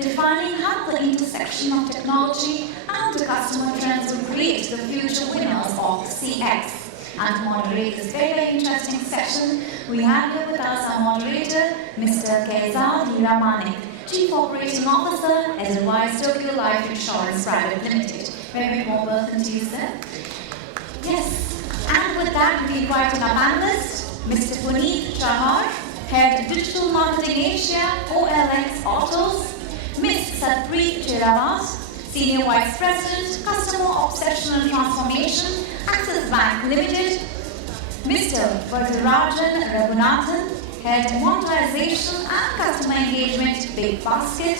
defining how the intersection of technology and the customer trends will create the future winners of CX. And to moderate this very interesting session, we have here with us our moderator, Mr. Kayzad Hiramanek, Chief Operating Officer, Edelweiss Tokio Life Insurance Private Limited. Very warm welcome to you, sir. Yes, and with that, we invite our panelists, Mr. Punit Chahar, Head Digital Marketing Asia, OLX Autos, Ms. Sarkar Chelawat, Senior Vice President, Customer Obsession and Transformation, Axis Bank Limited, Mr. Varadharajan Ragunathan, Head Monetization and Customer Engagement, Big Basket,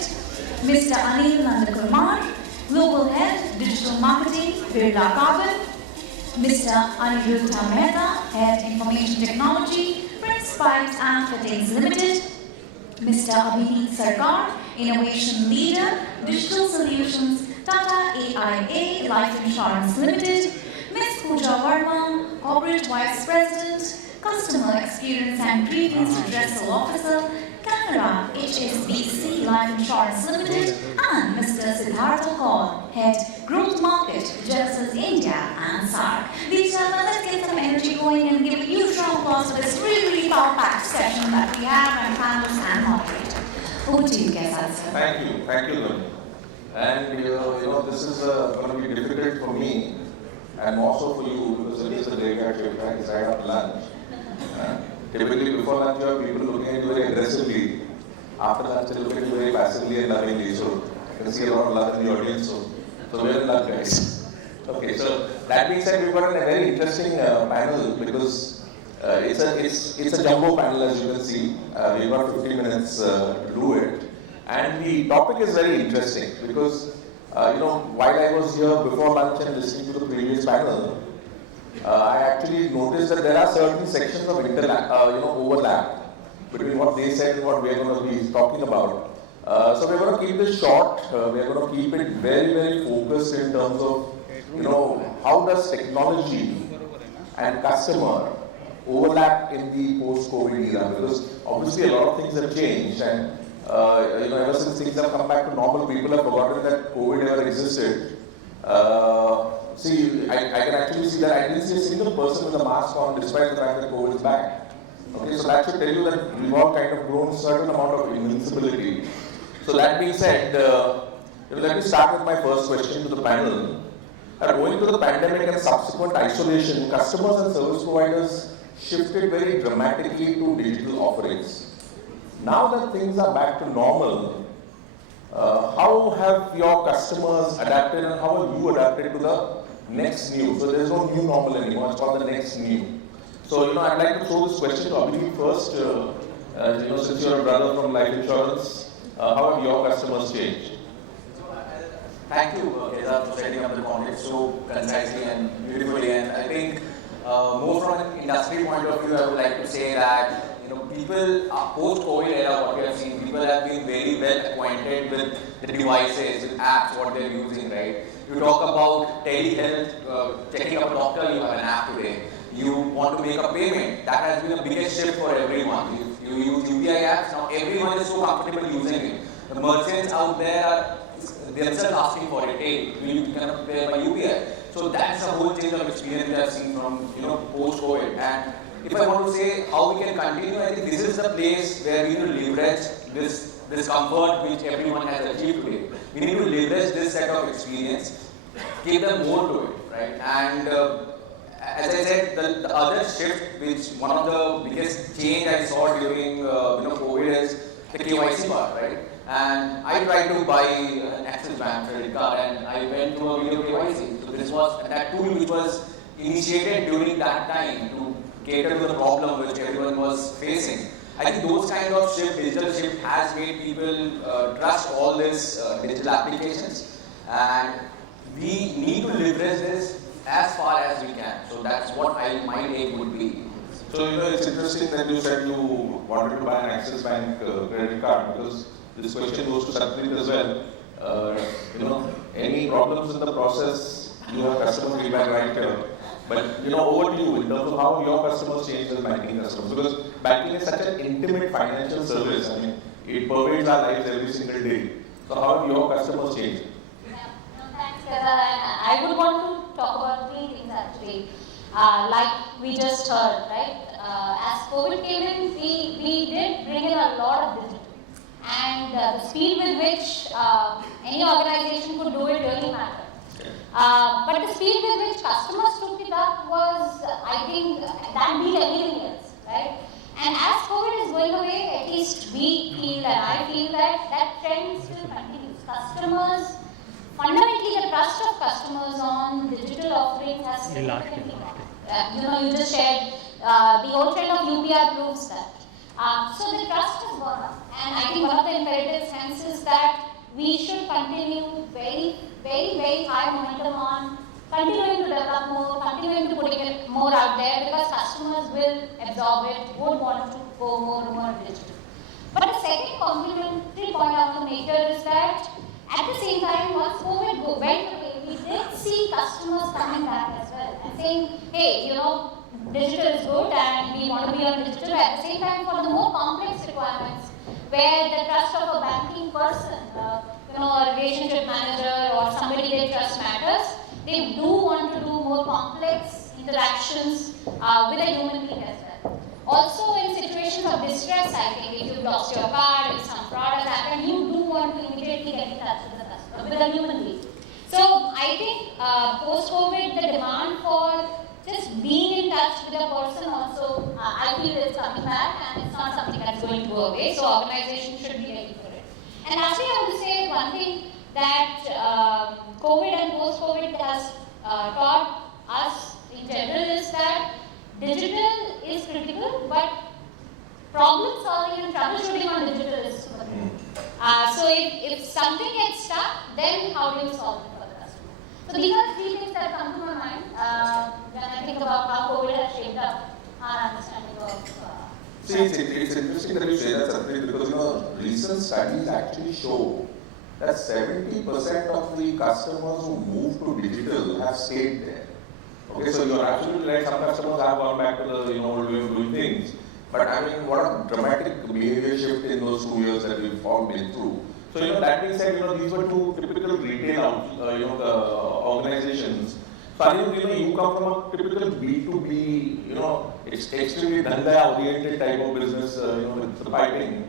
Mr. Anil Nandakumar, Global Head Digital Marketing, Birla, Mr. Aniruddha Mehta, Head Information Technology, Prince Pipes and Fittings Limited, Mr. Abhineet Sarkar, Innovation Leader, Digital Solutions, Tata AIA Life Insurance Limited, Ms. Pooja Verma, Corporate Vice President, Customer Experience and Grievance Redressal Officer, Canara HSBC Life Insurance Limited, and Mr. Siddhartha Kaul, Head Growth Market, Genesys India and SAARC. Ladies and gentlemen, let's get some energy going and give a huge round of applause for this really power-packed session that we have and panelists and moderator. Over to you, Kayzad, sir. Thank you, Lynn. And this is going to be difficult for me and more so for you because it is a graveyard shift, right? It's right after lunch. Typically, before lunch, you have people looking at you very aggressively. After lunch, they look at you very passively and lovingly. So, I can see a lot of love in the audience. So we're in luck, guys. Okay, so that being said, we've got a very interesting panel because it's a jumbo panel, as you can see. We've got 15 minutes to do it. And the topic is very interesting because, while I was here before lunch and listening to the previous panel, I actually noticed that there are certain sections of overlap between what they said and what we're going to be talking about. So we're going to keep this short. We're going to keep it very, very focused in terms of, how does technology and customer overlap in the post-COVID era? Because obviously a lot of things have changed, and ever since things have come back to normal, people have forgotten that COVID ever existed. See, I can actually see that I didn't see a single person with a mask on despite the fact that COVID is back. Okay, so that should tell you that we've all kind of grown a certain amount of invincibility. So that being said, let me start with my first question to the panel. Going through the pandemic and subsequent isolation, customers and service providers shifted very dramatically to digital offerings. Now that things are back to normal, how have your customers adapted and how have you adapted to the next new? So there's no new normal anymore, it's called the next new. So, I'd like to throw this question to Abhineet first. Since you're a brother from life insurance, how have your customers changed? Thank you, Kayzad, for setting up the context so concisely and beautifully. And I think more from an industry point of view, I would like to say that people post-COVID era, what we have seen, people have been very well acquainted with the devices, with apps, what they're using, right? You talk about telehealth, checking up a doctor, you have an app today. You want to make a payment, that has been the biggest shift for everyone. You use UPI apps, now everyone is so comfortable using it. The merchants out there are themselves asking for it. Hey, you can pay by UPI. So that's a whole change of experience we have seen from post-COVID. And if I want to say how we can continue, I think this is the place where we need to leverage this comfort which everyone has achieved today. We need to leverage this set of experience, give them more to it, right? And as I said, the other shift, which one of the biggest change I saw during COVID is the KYC part, right? And I tried to buy an Axis Bank credit card, and I went to a video KYC. So this was that tool which was initiated during that time to cater to the problem which everyone was facing. I think those kind of digital shift has made people trust all these digital applications, and we need to leverage this as far as we can. So that's what my take would be. So it's interesting that you said you wanted to buy an Axis Bank credit card because this question goes to Satpreet as well. Any problems in the process, you have customer feedback right here. But over to you in terms of how your customers change as banking customers, because banking is such an intimate financial service. I mean, it pervades our lives every single day. So how have your customers changed? Thanks, Kayzad. I would want to talk about three things actually. Like we just heard, right? As COVID came in, we did bring in a lot of digital. And the speed with which any organization could do it really mattered. But the speed with which customers took it up was, I think, that beat everything else, right? And as COVID is going away, at least we feel and I feel that trend still continues. Customers, fundamentally the trust of customers on digital offerings has significantly gone. You just shared the whole trend of UPI proves that. So the trust has gone up, and I think one of the imperatives hence is that we should continue very high momentum on continuing to develop more, continuing to putting it more out there because customers will absorb it, would want to go more and more digital. But the second complementary point I want to make here is that at the same time, once COVID went away, we did see customers coming back as well and saying, hey, digital is good and we want to be on digital. At the same time, for the more complex requirements, where the trust of a banking person, a relationship manager or somebody they trust matters, they do want to do more complex interactions with a human being as well. Also, in situations of distress, I think, if you've lost your card, if some fraud has happened, you do want to immediately get in touch with the customer, with a human being. So, I think post-COVID, the demand for just being in touch with a person also, I feel is coming back and it's not something that's going to go away. So organizations should be ready for it. And lastly, I want to say one thing that COVID and post-COVID has taught us in general is that digital is critical, but problem solving and troubleshooting on digital is super critical. So if something gets stuck, then how do you solve it? So these are three things that come to my mind when I think about how COVID has shaped up our understanding of. See, it's interesting that you say that, Sarkar, because recent studies actually show that 70% of the customers who move to digital have stayed there. Okay, so you're absolutely right. Some customers have gone back to the old way of doing things. But I mean, what a dramatic behavior shift in those 2 years that we've all been through. So, that being said, these were two typical retail, organizations. So, Anil, you come from a typical B2B, extremely dhanda-oriented type of business, with the piping.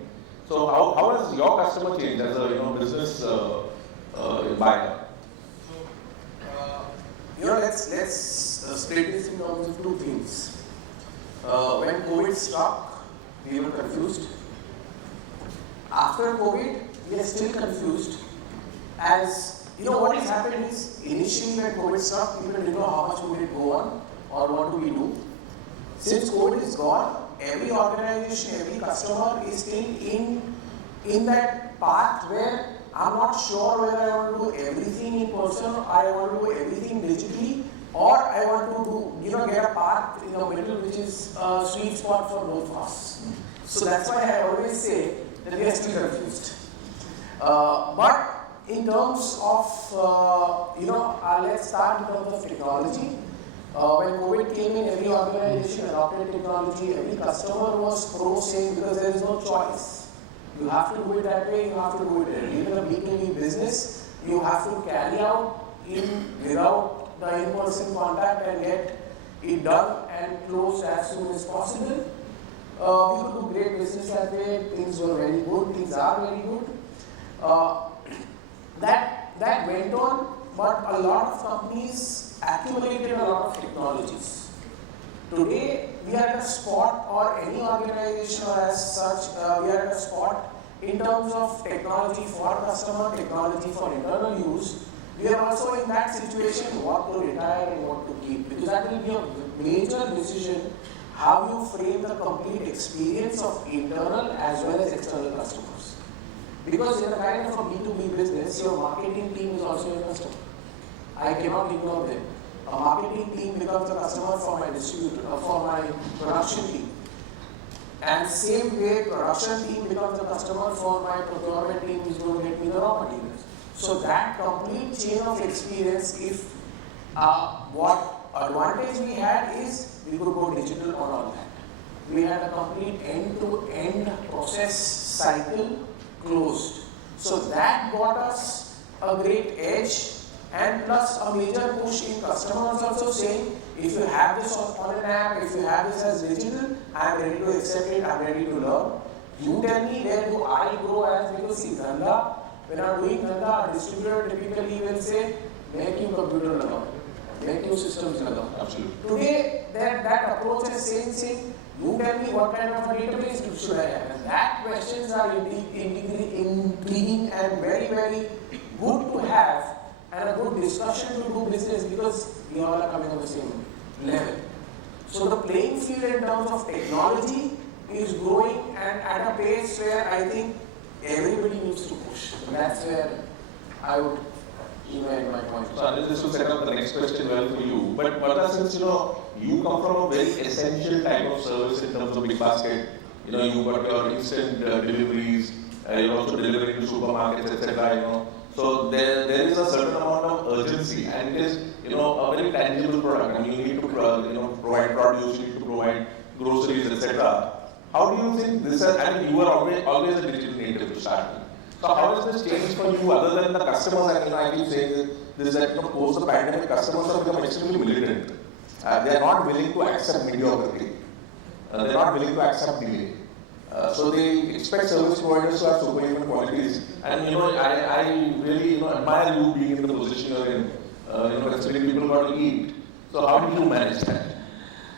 So, how has your customer changed as a, business buyer? Let's split this in terms of two things. When COVID struck, we were confused. After COVID, we are still confused. As what has happened is initially when COVID struck, people didn't know how much would it go on or what do we do. Since COVID is gone, every organization, every customer is still in that path where I'm not sure whether I want to do everything in person, I want to do everything digitally, or I want to do, get a path in the middle which is a sweet spot for both of us. So that's why I always say that we are still confused. But in terms of, let's start in terms of technology. When COVID came in, every organization adopted technology, every customer was pro saying because there is no choice. You have to do it that way, you have to do it that way. Even a B2B business, you have to carry out without the in-person contact and get it done and closed as soon as possible. We could do great business that way, things were very good, things are very good. That went on, but a lot of companies accumulated a lot of technologies. Today, we are at a spot, or any organization or as such, we are at a spot in terms of technology for customer, technology for internal use. We are also in that situation what to retire and what to keep, because that will be a major decision how you frame the complete experience of internal as well as external customers. Because in a kind of a B2B business, your marketing team is also your customer. I cannot ignore them. A marketing team becomes a customer for my distributor, for my production team. And same way, production team becomes a customer for my procurement team who is going to get me the raw materials. So that complete chain of experience, if what advantage we had is we could go digital on all that. We had a complete end-to-end process cycle closed. So that that got us a great edge, and plus a major push in customers also saying, if you have this on an app, if you have this as digital, I am ready to accept it, I am ready to learn. You tell me where do I grow as, because see, Dhanda, when I am doing Dhanda, a distributor typically will say, make you computer learn, make you systems learn. Absolutely. Today, that approach is saying, you tell me what kind of a database should I have. And that questions are intriguing and very, very good to have, and a good discussion to do business, because we all are coming on the same level. So the playing field in terms of technology is growing and at a pace where I think everybody needs to push. And that's where I would end my point. So Anil, this will set up the next question well for you. But Mehta, since you come from a very essential type of service in terms of big basket, you've got your instant deliveries, you're also delivering to supermarkets, etc. So there is a certain amount of urgency, and it is a very tangible product. I mean, you need to provide produce, you need to provide groceries, etc. How do you think this has, I mean, you were always a digital native to start with. So how has this changed for you other than the customers? And I keep saying this that post the pandemic, customers have become extremely militant. They are not willing to accept mediocrity. They are not willing to accept delay. So they expect service providers to have superhuman qualities. And I really admire you being in the position you're in. Considering people got to eat. So how do you manage that?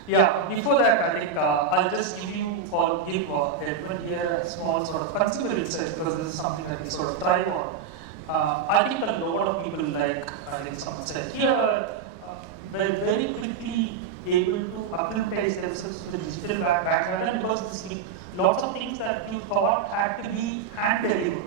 Yeah, before that, I think I'll just give everyone here a small sort of consumer insight, because this is something that we sort of thrive on. I think a lot of people, like I think someone said here, were very quickly able to acclimatize themselves to the digital background, because lots of things that you thought had to be hand delivered,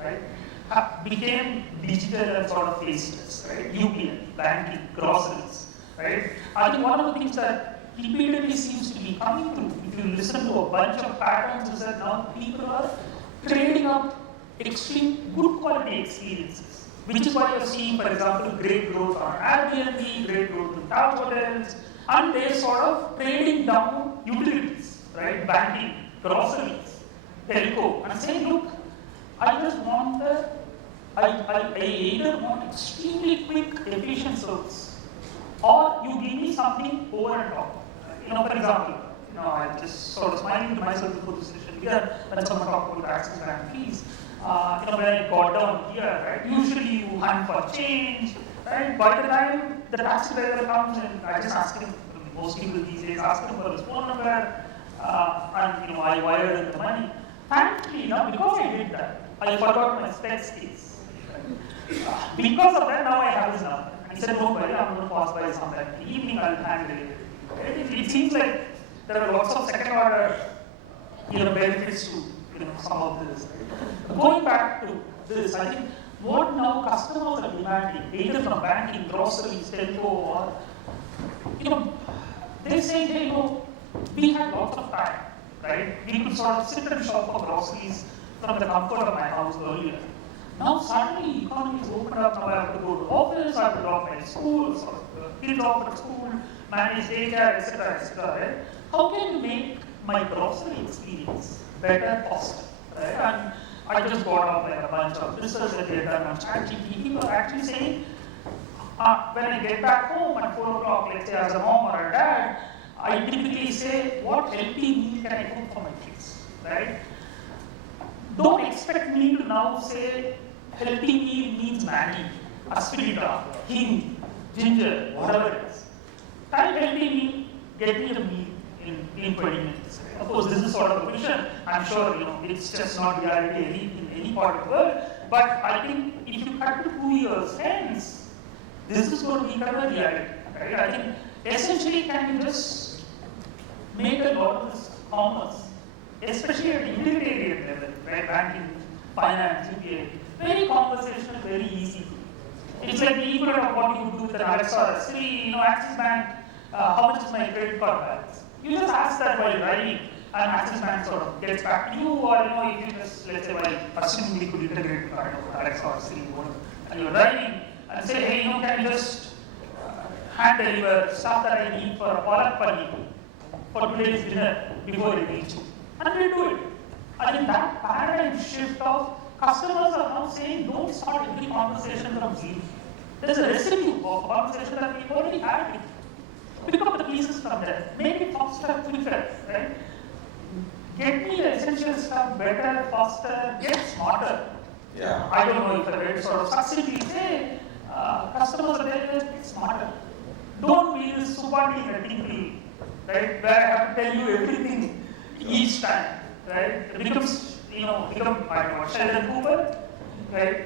right, became digital and sort of faceless, right? UPI, banking, groceries, right? I think one of the things that repeatedly seems to be coming through, if you listen to a bunch of patterns, is that now people are trading up extreme good quality experiences, which is why you're seeing, for example, great growth on Airbnb, great growth in Taj hotels, and they're sort of trading down utilities, right? Banking, groceries, telco, and saying, look, I just want I either want extremely quick, efficient service, or you give me something over and top. For example, I just sort of smiling to myself before this session here when someone talked about Axis Bank fees. When I got down here, right, usually you hunt for change, right? By the time the taxi driver comes in, I just ask him, most people these days ask him for his phone number, and I wired in the money. Thankfully, because I did that, I forgot my specs case. Because of that, now I have his number. He said, don't worry, I'm going to pass by sometime in the evening, I'll handle it. It seems like there are lots of second order benefits to some of this. Going back to this, I think what now customers are demanding, either from banking, groceries, telco, or they say, hey, we had lots of time, right? We could sort of sit and shop for groceries from the comfort of my house earlier. Now suddenly economy is opened up, now I have to go to office, I have to drop my school, kids off at school, manage daycare, etc., right? How can you make my grocery experience better, faster, right? And I just got off like a bunch of research that they had done on ChatGPT. People are actually saying, when I get back home at 4 o'clock, let's say as a mom or a dad, I typically say, what healthy meal can I cook for my kids, right? Don't expect me to now say, healthy meal means Maggi, aspirita, hing, ginger, whatever it is. Type healthy meal, get me a meal in 20 minutes. Of course, this is sort of a vision. I'm sure it's just not reality in any part of the world. But I think if you cut to 2 years hence, this is going to become a reality. Right? I think essentially, can you just make a lot of this commerce, especially at the utilitarian level, right? Banking, finance, UPI, very conversational, very easy. It's like the equivalent of what you would do with an Alexa. Siri, Axis Bank, how much is my credit card balance? You just ask that while driving, and Axis Bank sort of gets back to you, or if you just, let's say, while assuming we could integrate Alexa or Siri, and you're driving, and say, hey, can you just hand deliver stuff that I need for a palak paneer for today's dinner before it reaches you? And we do it. I think that paradigm shift of customers are now now saying don't start every conversation from zero. There's a residue of conversation that we've already had. Pick up the pieces from there. Make it faster, quicker, right? Get me the essential stuff better, faster, get smarter. Yeah. I don't know if the way to sort of succinctly say, customers are there, get smarter. Don't be this super people, right? Where I have to tell you everything each time, right? It becomes, I don't know, Sheldon Cooper, right?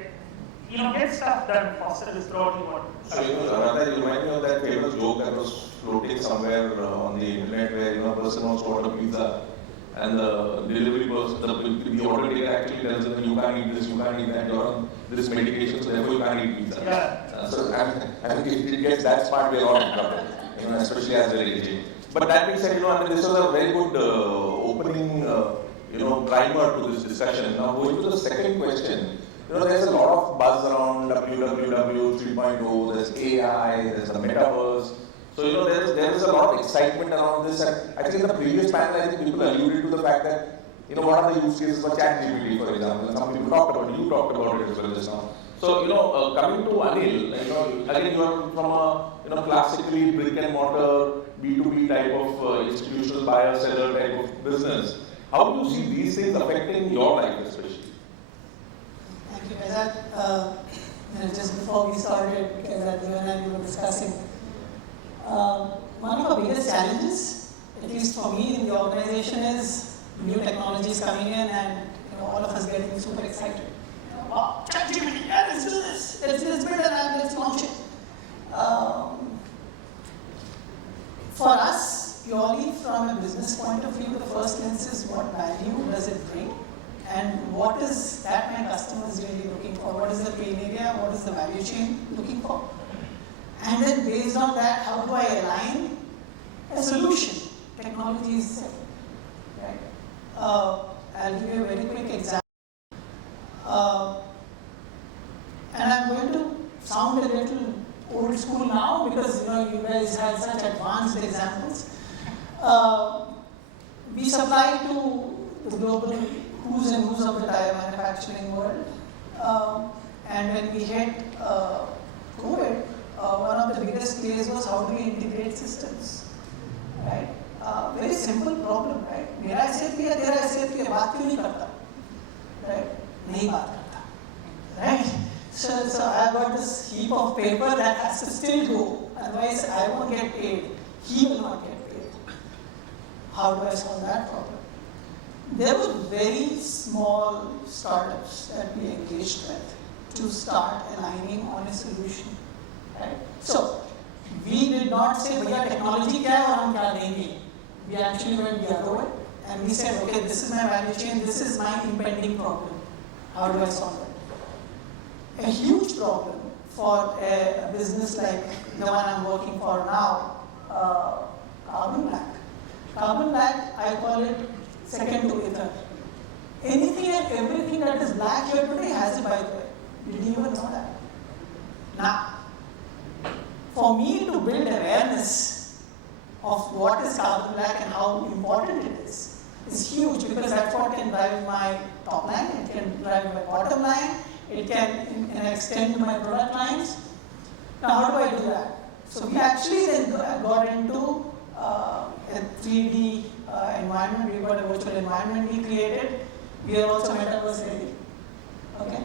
Get stuff done faster is broadly what. So, Radha, you remind me of that famous joke that was floating somewhere on the internet where, a person wants to order pizza and the delivery person, the order taker actually tells them, you can't eat this, you can't eat that, you're on this medication, so therefore you can't eat pizza. Yeah. So, I think if it gets that smart, we're all in trouble, especially as we're aging. But that being said, this was a very good opening, primer to this discussion. Now, going to the second question, there's a lot of buzz around WWW 3.0, there's AI, there's the metaverse. So, there is a lot of excitement around this. And I think in the previous panel, I think people alluded to the fact that, what are the use cases for ChatGPT, for example. And some people talked about it, you talked about it as well just now. So, coming to Anil, again, you are from a, classically brick and mortar, B2B type of institutional buyer-seller type of business. How do you see these things affecting your life especially? Thank you, Kayzad. Just before we started, Kayzad, you and I were discussing, one of our biggest challenges, at least for me in the organization, is new technologies coming in and all of us getting super excited. Wow, ChatGPT, yeah, let's do this. Let's build an app, let's launch it. For us, purely from a business point of view, the first lens is what value does it bring? And what is that my customers really looking for? What is the pain area? What is the value chain looking for? And then based on that, how do I align a solution? Technology is right. I'll give you a very quick example. And I'm going to sound a little old school now because you guys have such advanced examples. We supply to the global who's and who's of the tire manufacturing world. And when we hit COVID, one of the biggest plays was how do we integrate systems, right? Very simple problem, right? मेरा SAP है, तेरा SAP है, बात क्यों नहीं करता, right? नहीं बात करता, right? So I've got this heap of paper that has to still go, otherwise I won't get paid, he will not get paid. How do I solve that problem? There were very small startups that we engaged with to start aligning on a solution. Right? So, we did not say, "Bhaiya, technology kya hai aur hum kya denge?" We actually went the other way and we said, "Okay, this is my value chain, this is my impending problem. How do I solve it?" A huge problem for a business like the one I'm working for now, carbon black. Carbon black, I call it second to ether. Anything and everything that is black here today has it, by the way. Did you even know that? Now, for me to build awareness of what is carbon black and how important it is huge because that's what can drive my top line, it can drive my bottom line, it can extend my product lines. Now, how do I do that? So we actually then got into a 3D environment. We got a virtual environment we created. We are also metaverse ready. Okay,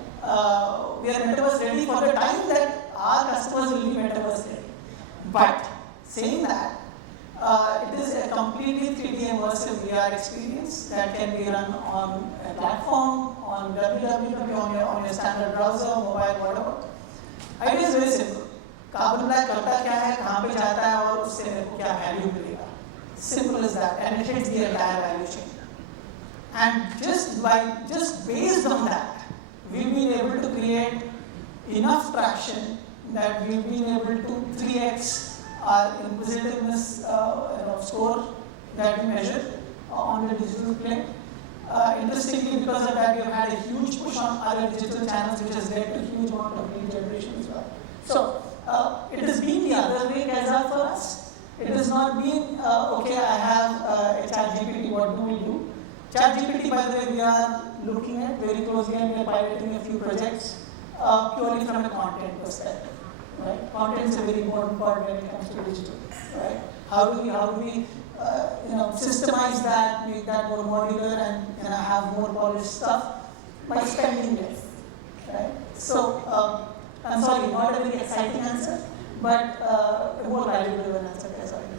we are metaverse ready for the time that our customers will be metaverse ready. But saying that, it is a completely 3D immersive VR experience that can be run on a platform, on www, on your standard browser, mobile, whatever. Idea is very simple. Carbon black करता क्या है, कहाँ पे जाता है और उससे मेरे को क्या value मिलेगा. Simple as that, and it hits the entire value chain. And just based on that, we've been able to create enough traction that we've been able to 3x our inquisitiveness score that we measure on the digital plane. Interestingly, because of that, we have had a huge push on other digital channels, which has led to a huge amount of lead generation as well. So it has been the other way, Kayzad, for us. It has not been, okay, I have a ChatGPT, what do we do? ChatGPT, by the way, we are looking at very closely, and we are piloting a few projects purely from a content perspective. Right? Content is a very important part when it comes to digital. Right? How do we systemize that, make that more modular, and have more polished stuff by spending less. Right? So I'm sorry, not a very exciting answer, but a more valuable answer.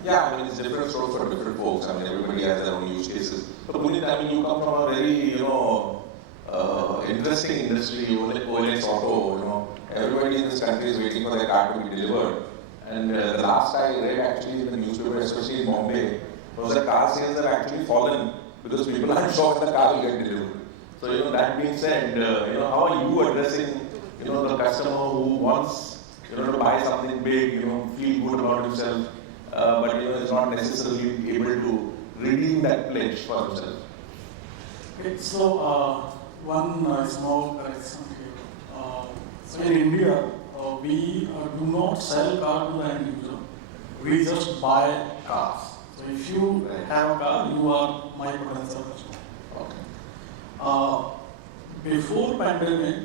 Yeah, I mean, it's different story for different folks. I mean, everybody has their own use cases. But Punit, I mean, you come from a very, interesting industry, OLX Auto, everybody in this country is waiting for their car to be delivered. And the last I read actually in the newspaper, especially in Bombay, was that car sales have actually fallen because people aren't sure when the car will get delivered. So, that being said, how are you addressing, the customer who wants, to buy something big, feel good about himself, but is not necessarily able to redeem that pledge for himself? Okay, so one small correction here. So in India, we do not sell car to the end user. We just buy cars. So if you have a car, you are my potential customer. Okay. Before pandemic,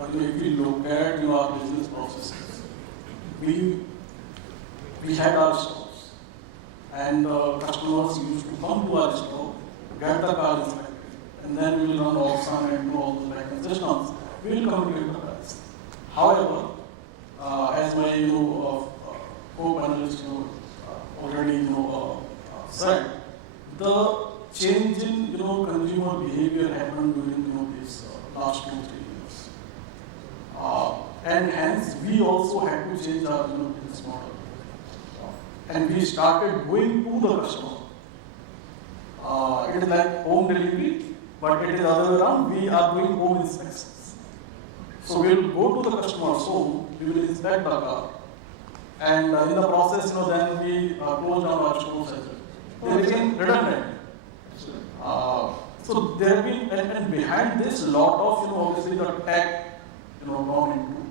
if we look at our business processes, we had our stores, and customers used to come to our store, get the car inspected, and then we will run auction and do all those backend systems. We will communicate the price. However, as my co-panelists already said, the change in consumer behavior happened during these last 2-3 years, and hence we also had to change our business model, and we started going to the customer. It is like home delivery, but it is the other way around. We are doing home inspections. So we will go to the customer's home, we will inspect the car, and in the process, then we close down our stores as well. They became redundant. So there have been, and behind this, a lot of obviously the tech gone into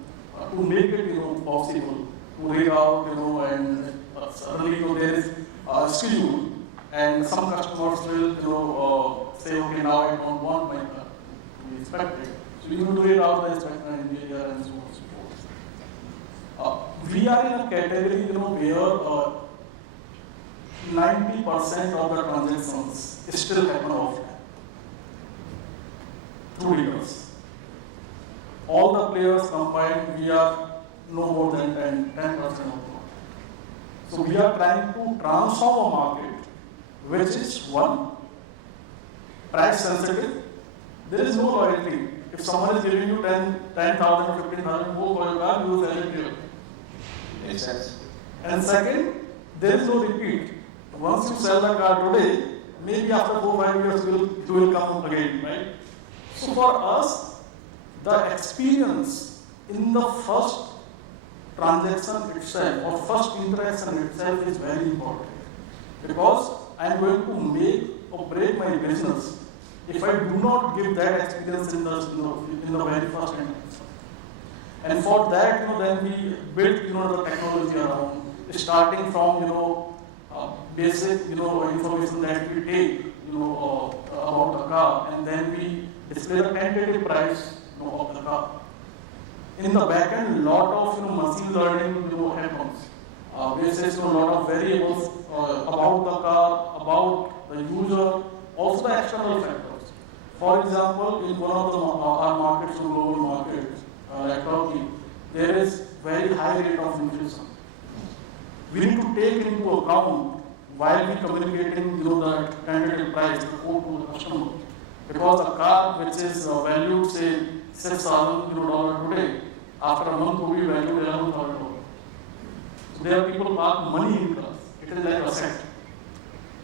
to make it possible to read out and suddenly there is a schedule, and some customers will say, okay, now I don't want my car to be inspected. So you need to read out the inspector in India and so on and so forth. We are in a category where 90% of the transactions still happen offline through dealers. All the players combined, we are no more than 10% of the market. So we are trying to transform a market which is one, price sensitive. There is no loyalty. If someone is giving you 10,000 or 15,000 more for your car, you will sell it here. Makes sense. And second, there is no repeat. Once you sell the car today, maybe after 4-5 years you will come again, right? So for us, the experience in the first transaction itself or first interaction itself is very important, because I am going to make or break my business if I do not give that experience in the very first interaction. And for that, then we built the technology around, starting from basic information that we take about the car, and then we display the tentative price of the car. In the back end, a lot of machine learning happens. Basis a lot of variables about the car, about the user, also the external factors. For example, in one of our markets, global markets, like Turkey, there is very high rate of inflation. We need to take into account while we communicating the tentative price to the customer. Because a car which is valued say $6,000 today, after a month will be valued $11,000. So there are people park money in cars. It is like asset.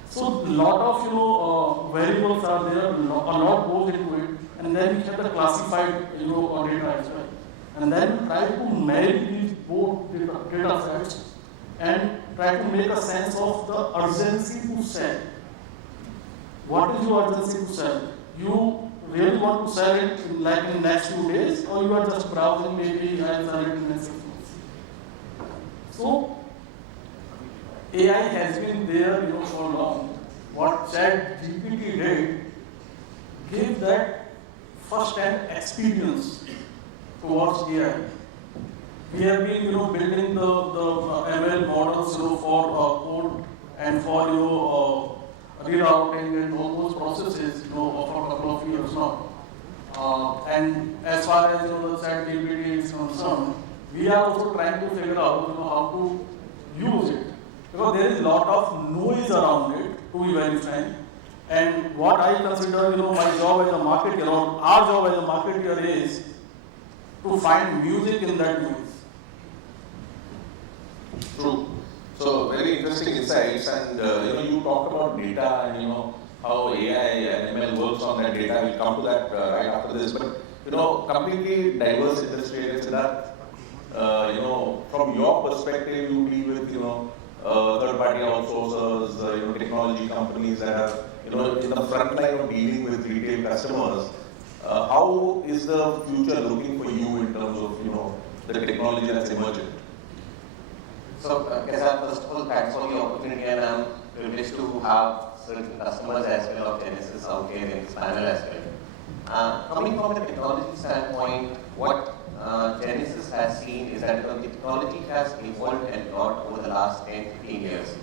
So a lot of variables are there, a lot goes into it, and then we have the classified data as well. And then try to marry these both data sets and try to make a sense of the urgency to sell. What is your urgency to sell? You really want to sell it in the next few days, or you are just browsing, maybe I'll sell it in the next 6 months. So AI has been there for long. What ChatGPT did gave that first-hand experience towards AI. We have been, building the ML models, for code and for, rerouting and all those processes, for a couple of years now. And as far as, the chat GPT is concerned, we are also trying to figure out, how to use it. Because there is a lot of noise around it, to be very frank. And what I consider, my job as a marketer, or our job as a marketer is to find music in that noise. True. So very interesting insights, and you talked about data and how AI and ML works on that data. We'll come to that right after this. But completely diverse industry areas. From your perspective, you deal with third-party outsourcers, technology companies that are in the front line of dealing with retail customers. How is the future looking for you in terms of the technology that's emerging? So, Kayzad, first of all, thanks for the opportunity, and I'm privileged to have certain customers as well of Genesys out here in this panel as well. Coming from the technology standpoint, what Genesys has seen is that the technology has evolved a lot over the last 10-15 years.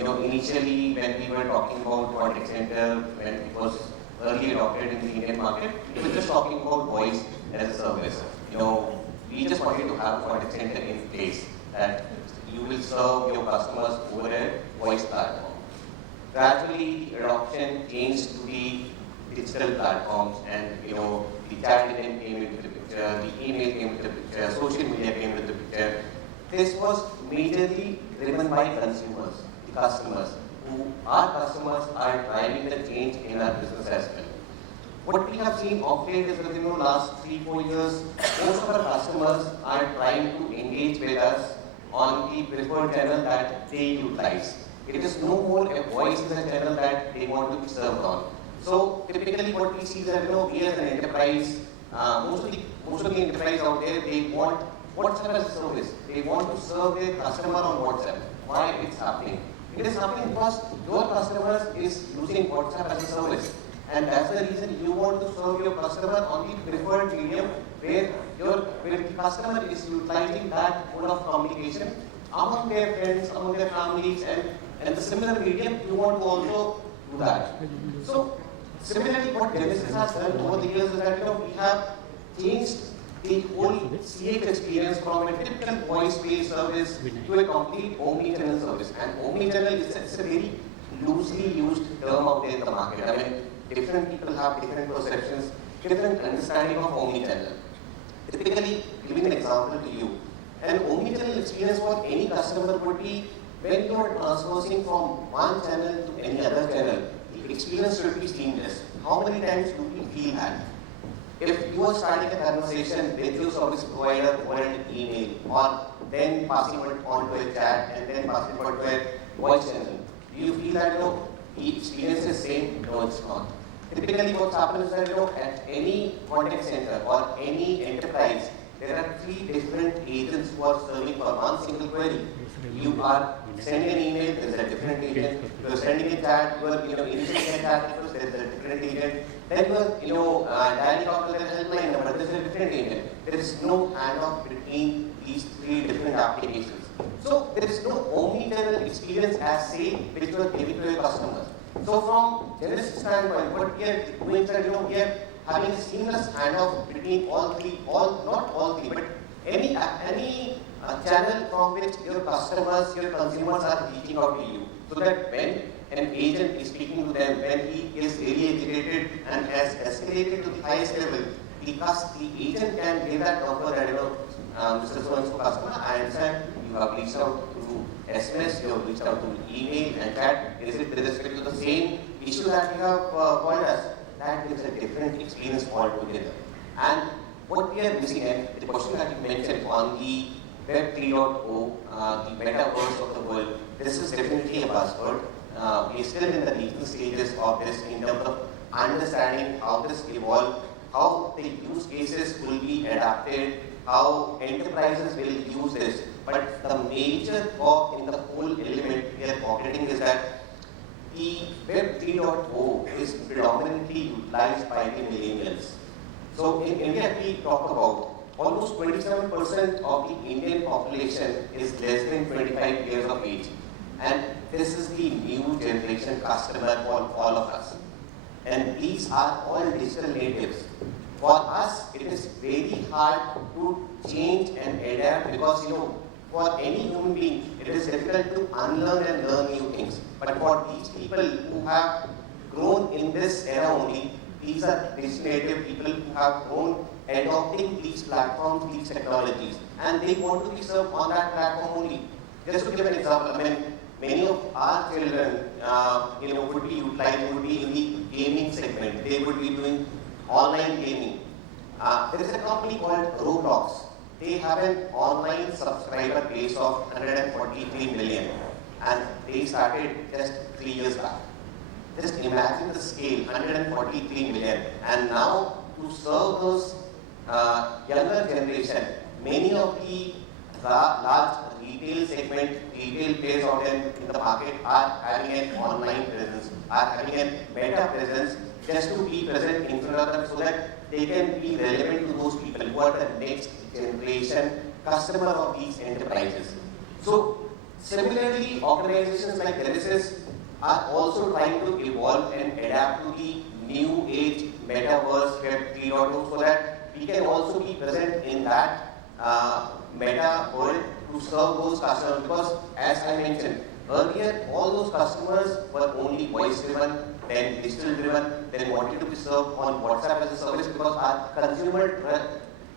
Initially when we were talking about contact center, when it was early adopted in the Indian market, we were just talking about voice as a service. We just wanted to have a contact center in place that you will serve your customers over a voice platform. Gradually, the adoption changed to the digital platforms, and the chat engine came into the picture, the email came into the picture, social media came into the picture. This was majorly driven by consumers, the customers, who our customers are driving the change in our business as well. What we have seen of late is that last 3-4 years, most of our customers are trying to engage with us on the preferred channel that they utilize. It is no more a voice as a channel that they want to be served on. So typically what we see is that we as an enterprise, most of the enterprise out there, they want WhatsApp as a service. They want to serve their customer on WhatsApp. Why it's happening? It is happening because your customers is using WhatsApp as a service. And that's the reason you want to serve your customer on the preferred medium where the customer is utilizing that mode of communication among their friends, among their families, and the similar medium you want to also do that. So similarly, what Genesys has done over the years is that we have changed the whole CX experience from a typical voice-based service to a complete omni-channel service. And omni-channel is a very loosely used term out there in the market. I mean, different people have different perceptions, different understanding of omni-channel. Typically, giving an example to you, an omni-channel experience for any customer would be when you are transversing from one channel to any other channel, the experience should be seamless. How many times do we feel that? If you are starting a conversation with your service provider over an email, or then passing it on to a chat and then passing it on to a voice channel, do you feel that the experience is same? No, it's not. Typically what's happened is that at any contact center or any enterprise, there are 3 different agents who are serving for one single query. You are sending an email, there is a different agent. You are sending a chat, you are initiating a chat, there is a different agent. Then you are dialing out to the helpline number, there is a different agent. There is no handoff between these 3 different applications. So there is no omni-channel experience as say which you are giving to your customers. So from Genesys standpoint, what we are doing is that we are having a seamless handoff between not all three, but any channel from which your customers, your consumers are reaching out to you. So that when an agent is speaking to them, when he is really educated and has escalated to the highest level, the agent can give that number that Mr. So-and-so customer, I understand you have reached out through SMS, you have reached out through email and chat. Is it with respect to the same issue that you have called us? That is a different experience altogether. And what we are missing, and the question that you mentioned on the Web 3.0, the metaverse of the world, this is definitely a buzzword. We are still in the initial stages of this in terms of understanding how this evolves, how the use cases will be adapted, how enterprises will use this. But the major core in the whole element we are operating is that the Web 3.0 is predominantly utilized by the millennials. So in India, we talk about almost 27% of the Indian population is less than 25 years of age. And this is the new generation customer for all of us. And these are all digital natives. For us, it is very hard to change and adapt because, for any human being, it is difficult to unlearn and learn new things. But for these people who have grown in this era only, these are digital native people who have grown adopting these platforms, these technologies, and they want to be served on that platform only. Just to give an example, many of our children, would be utilized, would be in the gaming segment. They would be doing online gaming. There is a company called Roblox. They have an online subscriber base of 143 million, and they started just 3 years back. Just imagine the scale, 143 million. And now to serve those younger generation, many of the large retail segment, retail players out in the market are having an online presence, are having a Meta presence just to be present in front of them so that they can be relevant to those people who are the next generation customer of these enterprises. So similarly, organizations like Genesys are also trying to evolve and adapt to the new age metaverse Web 3.0 so that we can also be present in that meta world to serve those customers, because as I mentioned earlier, all those customers were only voice driven, then digital driven, then wanted to be served on WhatsApp as a service because our consumer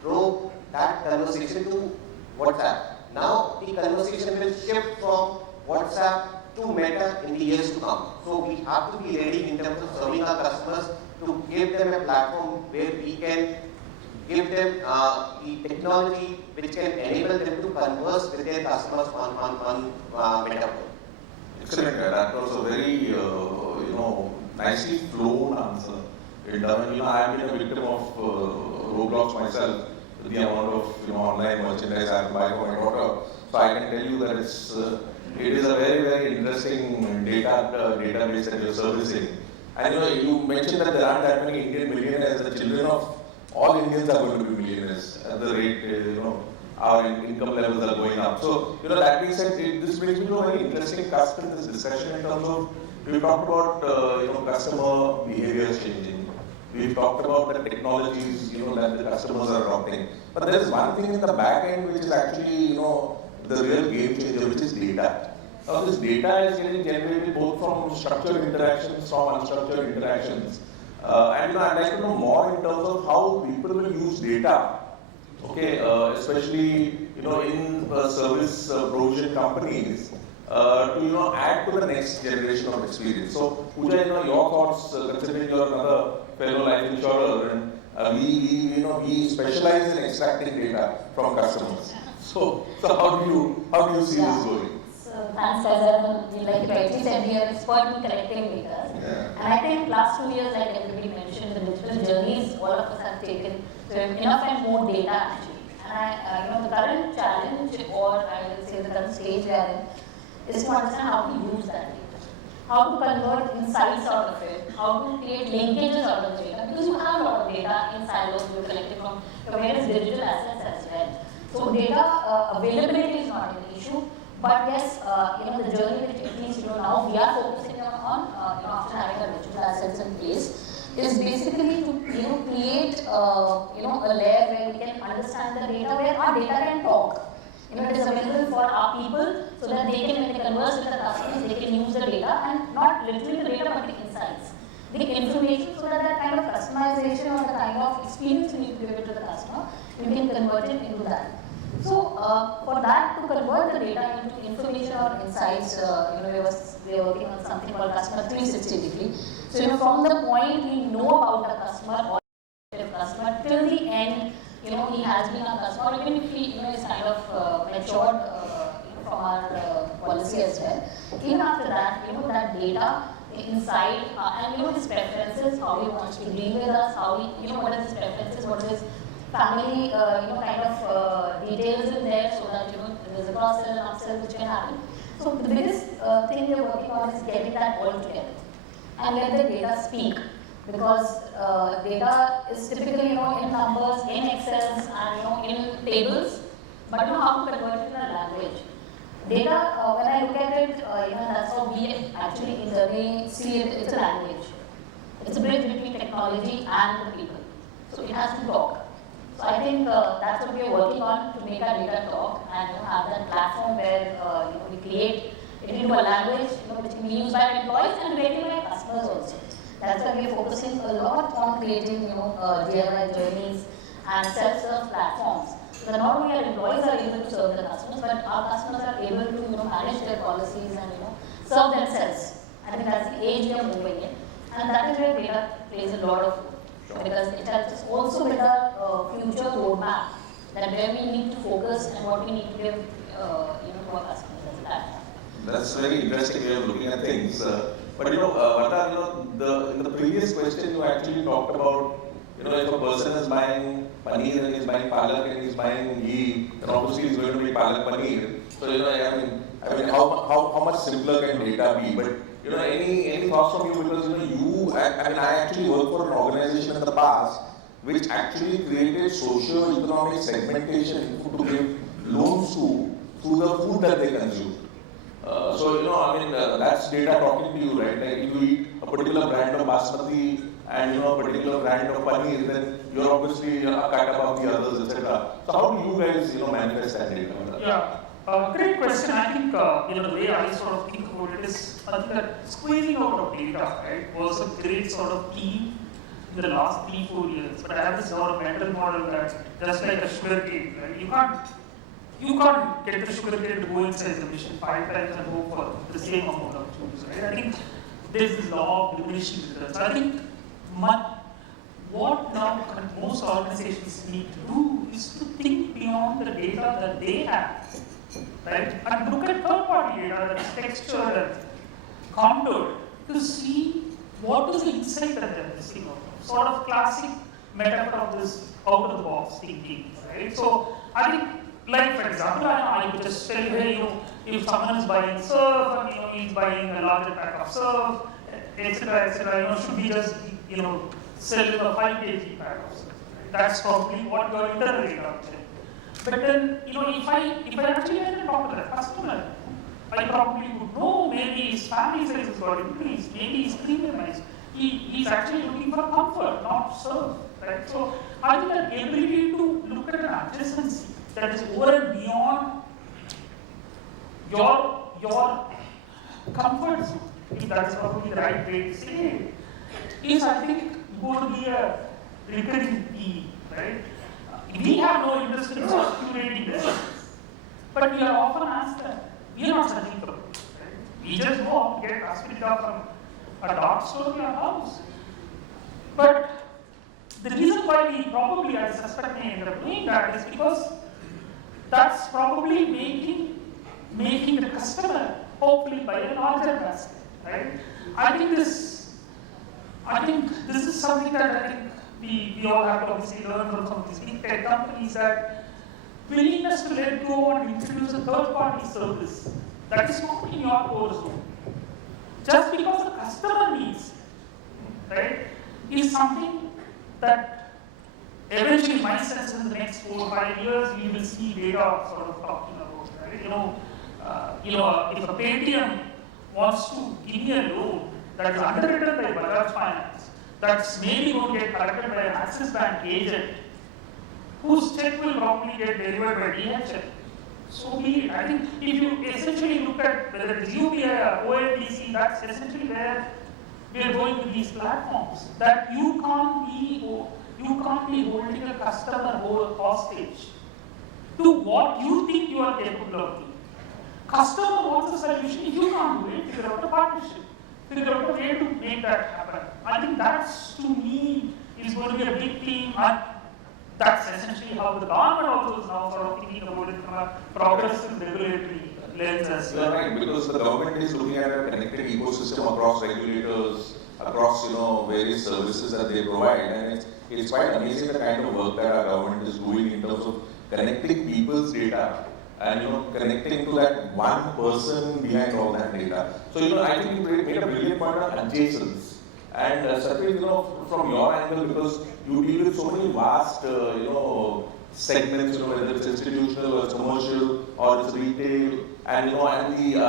drove that conversation to WhatsApp. Now the conversation will shift from WhatsApp to Meta in the years to come. So we have to be ready in terms of serving our customers to give them a platform where we can give them the technology which can enable them to converse with their customers on Meta. Excellent. That was a very, nicely flown answer. In terms, I have been a victim of Roblox myself, with the amount of online merchandise I have to buy for my daughter. So I can tell you that it is a very, very interesting database that you're servicing. And you mentioned that there aren't that many Indian millionaires. The children of all Indians are going to be millionaires at the rate, our income levels are going up. So, that being said, this brings me to a very interesting cusp in this discussion in terms of, we've talked about, customer behaviors changing. We've talked about the technologies, that the customers are adopting. But there is one thing in the back end which is actually, the real game changer, which is data. Now, this data is getting generated both from structured interactions, from unstructured interactions. And I'd like to know more in terms of how people will use data, especially in service provision companies, to add to the next generation of experience. So, Pooja, your thoughts, considering you're another fellow life insurer, and we specialize in extracting data from customers. So how do you see this going? So thanks, Kayzad. Like you rightly said, we are expert in collecting data. Yeah. And I think last 2 years, like everybody mentioned, the digital journeys all of us have taken, so we have enough and more data actually. And the current challenge, or I will say the current stage we are in, is to understand how to use that data, how to convert insights out of it, how to create linkages out of data, because you have a lot of data in silos you're collecting from your various digital assets as well. So data availability is not an issue, but yes, the journey which at least now we are focusing on after having our digital assets in place is basically to create a layer where we can understand the data, where our data can talk. It is available for our people so that they can, when they converse with the customers, they can use the data and not literally the data but the insights, the information, so that that kind of customization or the kind of experience you need to give it to the customer, you can convert it into that. So for that, to convert the data into information or insights, we are working on something called customer 360 degree. So from the point we know about a customer or a customer till the end, he has been a customer, even if he is kind of matured from our policy as well. Even after that, that data inside and his preferences, how he wants to deal with us, how he, what are his preferences, what is his family, kind of details in there, so that there's a cross-sell and upsell which can happen. So the biggest thing we are working on is getting that all together and let the data speak, because data is typically, in numbers, in Excels, and, in tables, but how to convert it in a language. Data, when I look at it, that's how we actually internally see it, it's a language. It's a bridge between technology and the people. So it has to talk. So I think that's what we are working on, to make our data talk and have that platform where we create it into a language which can be used by our employees and directly by our customers also. That's why we are focusing a lot on creating DIY journeys and self-serve platforms. So that not only our employees are able to serve the customers, but our customers are able to manage their policies and serve themselves. I think that's the age we are moving in, and that is where data plays a lot of role, because it helps us also with our future roadmap, that where we need to focus and what we need to give to our customers as a platform. That's a very interesting way of looking at things. But Vardha, in the previous question you actually talked about, if a person is buying paneer and he's buying palak and he's buying ghee, then obviously he's going to be palak paneer. So I mean, how much simpler can data be? But any thoughts from you, because I actually worked for an organization in the past which actually created socio-economic segmentation to give loans to the food that they consume. That's data talking to you, right? Like if you eat a particular brand of basmati and a particular brand of paneer, then you're obviously a cut above the others, etc. So how do you guys manifest that data? Yeah, great question. I think the way I sort of think about it is, I think that squeezing out of data, right, was a great sort of theme in the last 3-4 years. But I have this sort of mental model that just like a sugar cane, right? You can't get the sugar cane to go inside the machine 5 times and hope for the same amount of juice, right? I think there's this law of diminishing returns. I think what now most organizations need to do is to think beyond the data that they have, right? And look at third-party data that is textured and contoured to see what is the insight that they're missing out of. Sort of classic metaphor of this out-of-the-box thinking, right? So I think, like for example, I could just tell you, hey, if someone is buying surf and he's buying a larger pack of surf, etc., should we just sell him a 5 kg pack of surf? Right? That's probably what your internal data would say. But then, if I actually went and talked to that customer, I probably would know maybe his family size has got increased, maybe he's premiumized. He's actually looking for comfort, not surf, right? So I think that ability to look at an adjacency that is over and beyond your comfort zone, if that is probably the right way to say it, is I think going to be a recurring theme, right? We have no interest in curating this, but we are often asked that we are not searching for it, right? We just go and get aspirita from a dark store in our house. But the reason why we probably, I suspect, may end up doing that is because that's probably making the customer hopefully buy a larger basket, right? I think this is something that I think we all have to obviously learn from some of these big tech companies, that willingness to let go and introduce a third-party service that is not in your core zone, just because the customer needs, right, is something that eventually, my sense in the next 4 or 5 years, we will see data sort of talking about, right? If a Paytm wants to give me a loan that is underwritten by Bajaj Finance, that's maybe going to get collected by an Axis Bank agent, whose check will probably get delivered by DHL. So be it. I think if you essentially look at whether it is UPI or ONDC, that's essentially where we are going with these platforms. That you can't be holding a customer hostage to what you think you are capable of doing. Customer wants a solution, you can't do it, figure out a partnership. Figure out a way to make that happen. I think that's, to me, is going to be a big theme, and that's essentially how the government also is now sort of thinking about it from a progressive regulatory lens as well. You're right, because the government is looking at a connected ecosystem across regulators, across various services that they provide, and it's quite amazing the kind of work that our government is doing in terms of connecting people's data and connecting to that one person behind all that data. So I think you made a brilliant point on adjacents. And Satpreet, from your angle, because you deal with so many vast, segments, whether it's institutional or it's commercial or it's retail, and and the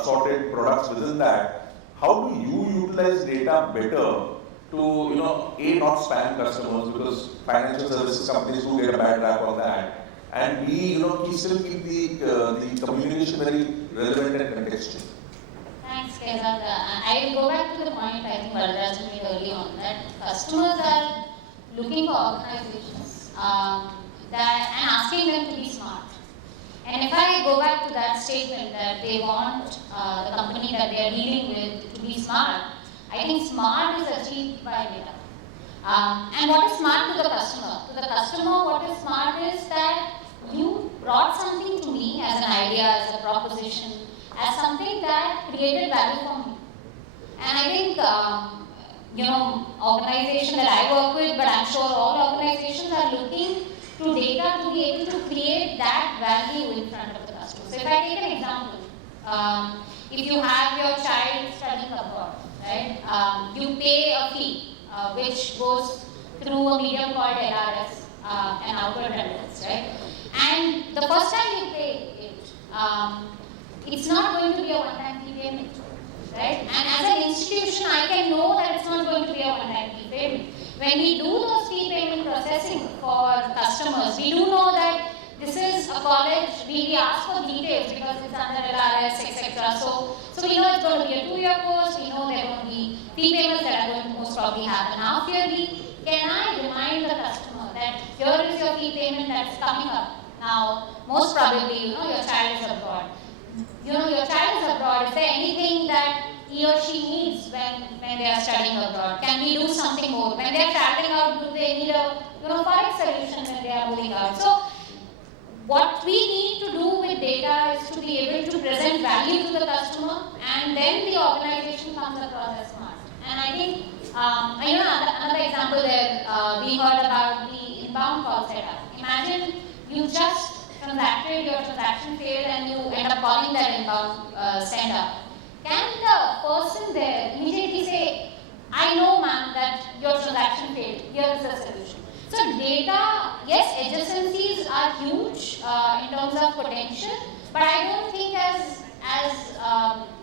assorted products within that. How do you utilize data better to, not spam customers, because financial services companies do get a bad rap on that, and B, still keep the communication very relevant and contextual? Thanks, Kayzad. I will go back to the point I think Varadharajan made early on, that customers are looking for organizations and asking them to be smart. And if I go back to that statement that they want the company that they are dealing with to be smart, I think smart is achieved by data. And what is smart to the customer? To the customer, what is smart is that you brought something to me as an idea, as a proposition, as something that created value for me. And I think, organization that I work with, but I'm sure all organizations are looking to data to be able to create that value in front of the customer. So if I take an example, if you have your child studying abroad, right, you pay a fee which goes through a medium called LRS and outward rentals, right? And the first time you pay it, it's not going to be a one-time fee payment, right? And as an institution, I can know that it's not going to be a one-time fee payment. When we do those fee payment processing for customers, we do know that this is a college, we ask for details because it's under LRS, etc. So we know it's going to be a 2-year course, we know there are going to be fee payments that are going to most probably happen half-yearly. Can I remind the customer that here is your fee payment that's coming up? Now, most probably, your child is abroad. Your child is abroad. Is there anything that he or she needs when they are studying abroad? Can we do something more? When they are traveling out, do they need a forex solution when they are moving out? So, what we need to do with data is to be able to present value to the customer, and then the organization comes across as smart. And I think, another example there, we heard about the inbound call setup. Imagine you just transacted, your transaction failed, and you end up calling that inbound sender. Can the person there immediately say, I know, ma'am, that your transaction failed, here is the solution. So data, yes, adjacencies are huge in terms of potential, but I don't think as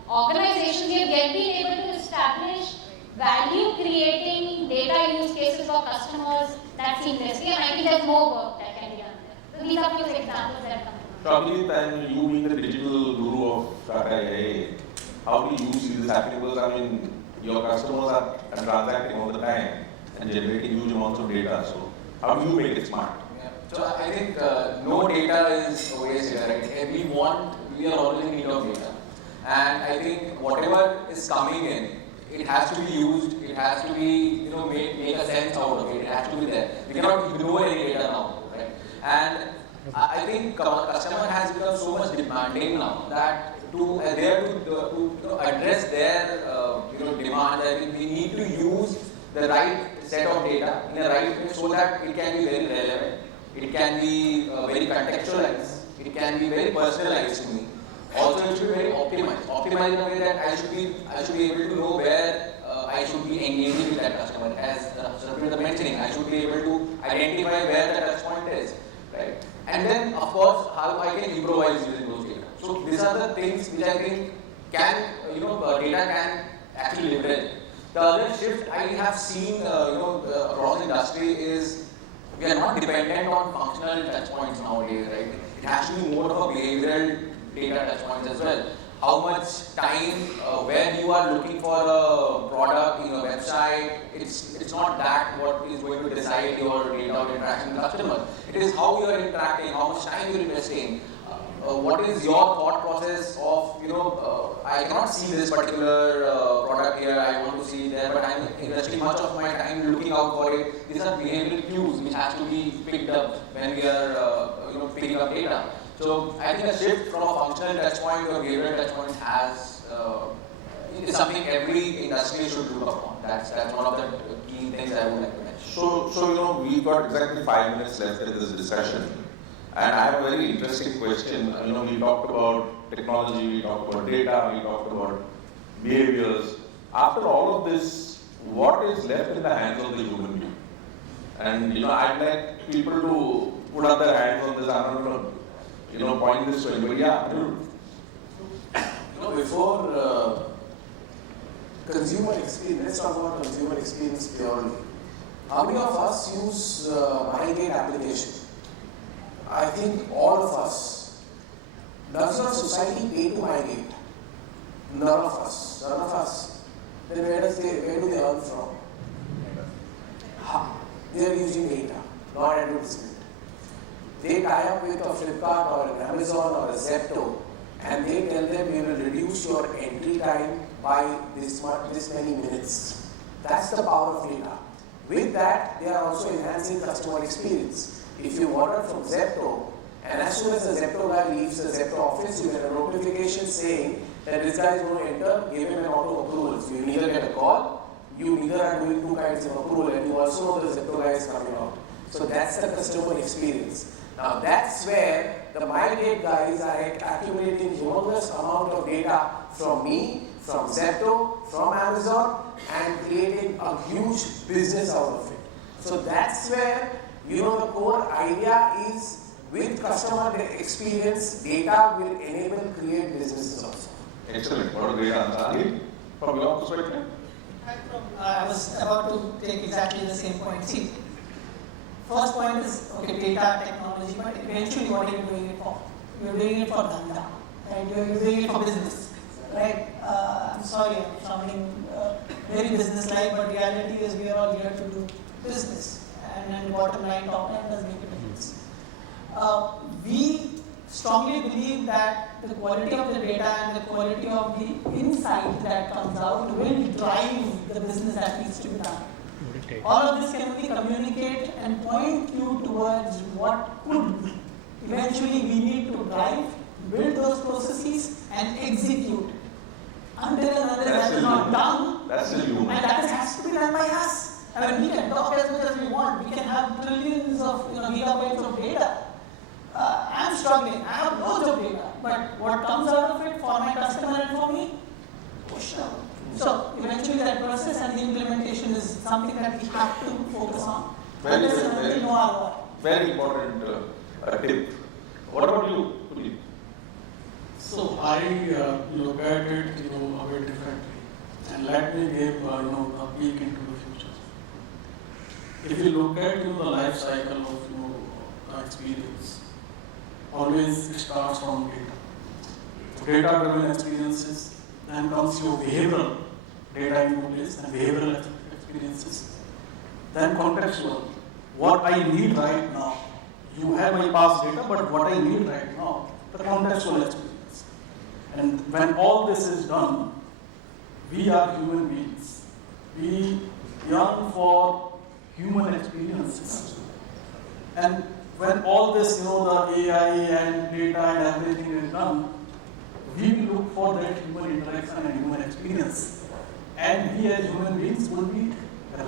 organizations we have yet been able to establish value creating data use cases for customers that seamlessly, and I think there's more work that can be done there. So these are few examples that come to mind. Abhineet, and you being the digital guru of Tata, how do you see this happening? Because your customers are transacting all the time and generating huge amounts of data. So how do you make it smart? Yeah. So I think no data is always here, right? We are always in need of data. And I think whatever is coming in, it has to be used, it has to be, make a sense out of it, it has to be there. We cannot ignore any data now, right? And I think customer has become so much demanding now that to address their demand, I think we need to use the right set of data in the right way so that it can be very relevant, it can be very contextualized, it can be very personalized to me. Also, it should be very optimized in a way that I should be able to know where I should be engaging with that customer. As Sarkar was mentioning, I should be able to identify where the touch point is, right? And then, of course, how I can improvise using those data. So these are the things which I think data can actually leverage. The other shift I have seen, across the industry is we are not dependent on functional touch points nowadays, right? It has to be more of a behavioral data touch points as well. How much time, where you are looking for a product in your website, it's not that what is going to decide your data interaction with the customer. It is how you are interacting, how much time you are investing. What is your thought process of, I cannot see this particular product here, I want to see it there, but I am investing much of my time looking out for it. These are behavioral cues which has to be picked up when we are picking up data. So I think a shift from a functional touch point to a behavioral touch point is something every industry should look upon. That's one of the key things I would like to mention. So we've got exactly 5 minutes left in this discussion. And I have a very interesting question. We talked about technology, we talked about data, we talked about behaviors. After all of this, what is left in the hands of the human being. And I'd like people to put up their hands on this. I'm not point this to anybody. Yeah, before consumer experience, let's talk about consumer experience purely. How many of us use MyGate application? I think all of us. Does your society pay to MyGate? None of us. None of us. Then where do they earn from? They are using data, not advertisement. They tie up with a Flipkart or an Amazon or a Zepto, and they tell them we will reduce your entry time by this many minutes. That's the power of data. With that, they are also enhancing customer experience. If you order from Zepto, and as soon as the Zepto guy leaves the Zepto office, you get a notification saying that this guy is going to enter, give him an auto approval. So you neither get a call, you neither are doing two kinds of approval, and you also know the Zepto guy is coming out. So that's the customer experience. Now that's where the MyGate guys are accumulating humongous amount of data from me, from Zepto, from Amazon, and creating a huge business out of it. So that's where, the core idea is with customer experience, data will enable create businesses also. Excellent. What a great answer. Anil, from your perspective? I was about to take exactly the same point. See, first point is, okay, data, technology, but eventually what are you doing it for? You're doing it for dhanda, right? You're doing it for business, right? I'm sorry, I'm sounding very business-like, but reality is we are all here to do business. And then bottom line, top line does make a difference. We strongly believe that the quality of the data and the quality of the insight that comes out will drive the business that needs to be done. All of this can only communicate and point you towards what could be. Eventually, we need to drive, build those processes, and execute. Until and unless that is not done, and that has to be done by us. I mean, we can talk as much as we want. We can have trillions of gigabytes of data. I'm struggling. I have loads of data, but what comes out of it for my customer and for me, push out. So eventually that process and the implementation is something that we have to focus on. Very important tip. What about you, Punit? So I look at it, a bit differently, and let me give a peek into the future. If you look at the life cycle of the experience, always it starts from data. Data-driven experiences, then comes your behavioral data in place and behavioral experiences. Then contextual, what I need right now. You have my past data, but what I need right now, the contextual experience. And when all this is done, we are human beings. We yearn for human experiences. And when all this, the AI and data and everything is done, we will look for that human interaction and human experience. And we as human beings will be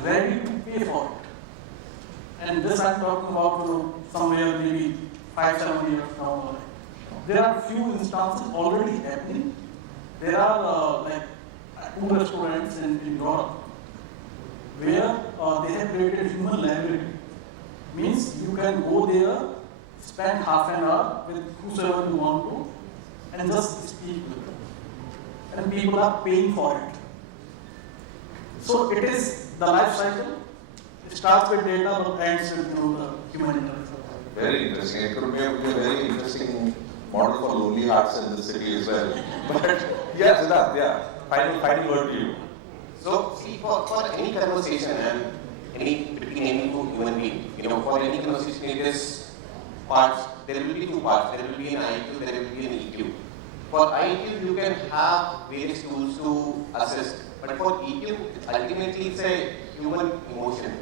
ready to pay for it. And this I'm talking about somewhere maybe 5-7 years down the line. There are few instances already happening. There are two restaurants in Europe where they have created human library. Means you can go there, spend half an hour with whosoever you want to, and just speak with them. And people are paying for it. So it is the life cycle. It starts with data but ends with the human interaction. Very interesting. It could be a very interesting model for lonely hearts in the city as well. But yeah, Siddhartha, final word to you. So see, for any conversation and between any two human being, for any conversation it is parts. There will be two parts. There will be an IQ, there will be an EQ. For IQ, you can have various tools to assist, but for EQ, ultimately it's a human emotion.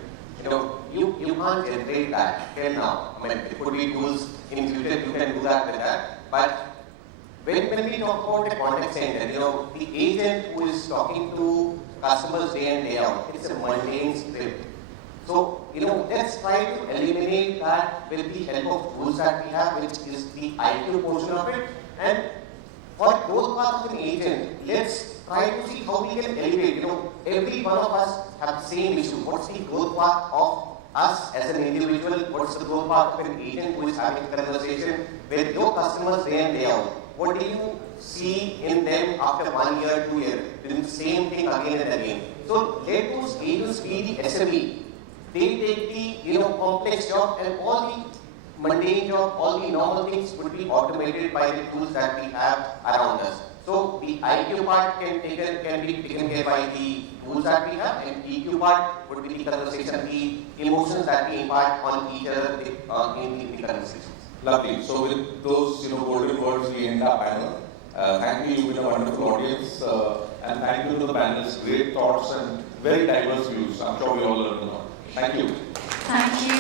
You can't generate that till now. I mean, it could be tools in future, you can do that with that. But when we talk about the contact center, the agent who is talking to customers day in, day out, it's a mundane script. So, let's try to eliminate that with the help of tools that we have, which is the IQ portion of it. And for growth path of an agent, let's try to see how we can elevate. Every one of us have the same issue. What's the growth path of us as an individual? What's the growth path of an agent who is having a conversation with your customers day in, day out? What do you see in them after 1 year, 2 years, doing the same thing again and again? So let those agents be the SME. They take the complex job, and all the mundane job, all the normal things would be automated by the tools that we have around us. So the IQ part can be taken care by the tools that we have, and EQ part would be the conversation, the emotions that we impart on each other in the conversations. Lovely. So with those golden words, we end our panel. Thank you. You've been a wonderful audience, and thank you to the panelists. Great thoughts and very diverse views. I'm sure we all learned a lot. Thank you. Thank you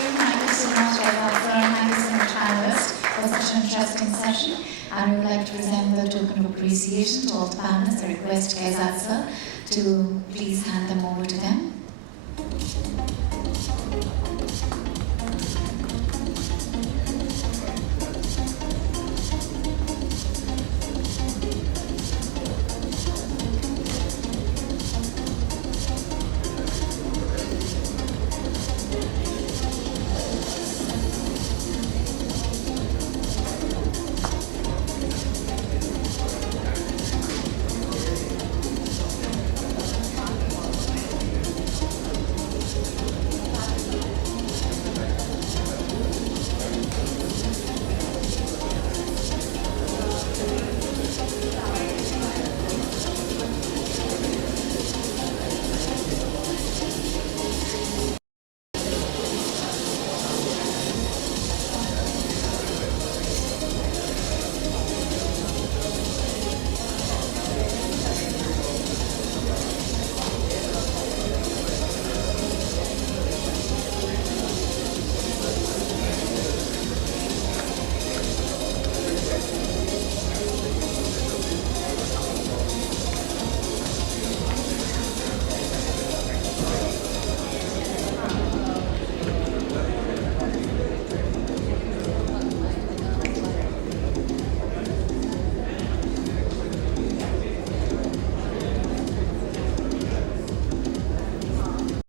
so much, Siddhartha, and thank you so much, panelists, for such an interesting session. And we would like to present the token of appreciation to all the panelists. I request Kayzad sir to please hand them over to them.